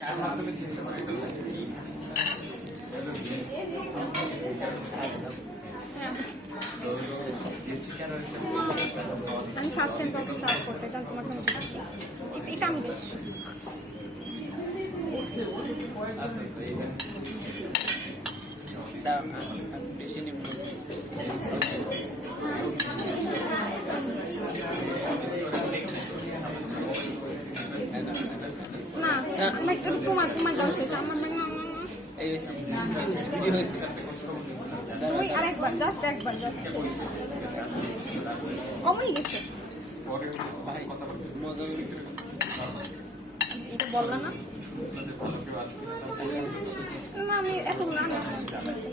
আমি first time কাউকে serve করতে চান, তোমাকে আমি দিচ্ছি। এটা আমি দিচ্ছি। না তোমার দাও শেষ। আমার তুই আরেকবার জাস্ট একবার জাস্ট কমই গেছে। এটা বললা না না আমি এত না বুঝছে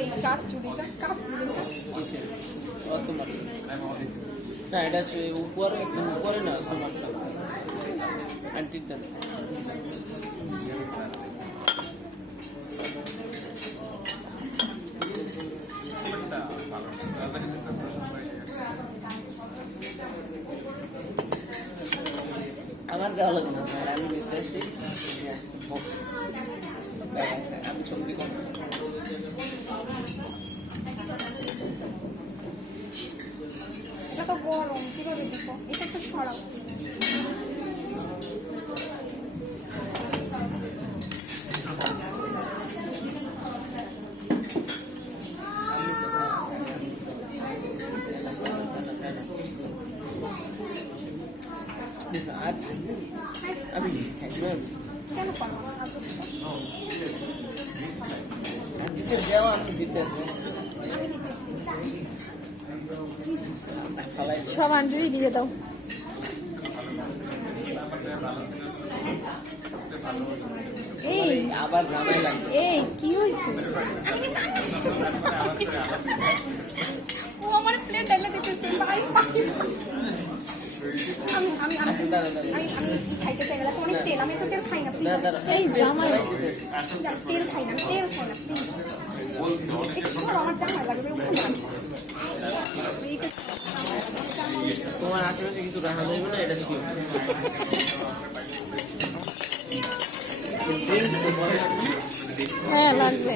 এই কাঠ চুড়িটা না এটা উপরে উপরে না আন্টিটা আমার দেওয়া লাগবে না, আমি নিতে আসি। আমি ছবি করবো। এটা তো গরম, কিভাবে দেখো? এটা তো সরাও। আমি কেন পারবো না? দিতে যাও, আমি দিতে আসি। সব আন্টি দিয়ে দাও। এই আবার ঝামেলা লাগবে। এই কি হয়েছে? ও আমার প্লেট ঢেলে দিতেছে ভাই। আমি খাইতে চাই না, অনেক তেল, আমি তো তেল খাই না। তেল খাই না, তেল খাই না প্লিজ। একটু সব আমার জামা লাগবে। তোমার আশেপাশে কিছু রাখা যাবে না, এটা শিও। হ্যাঁ লাগবে।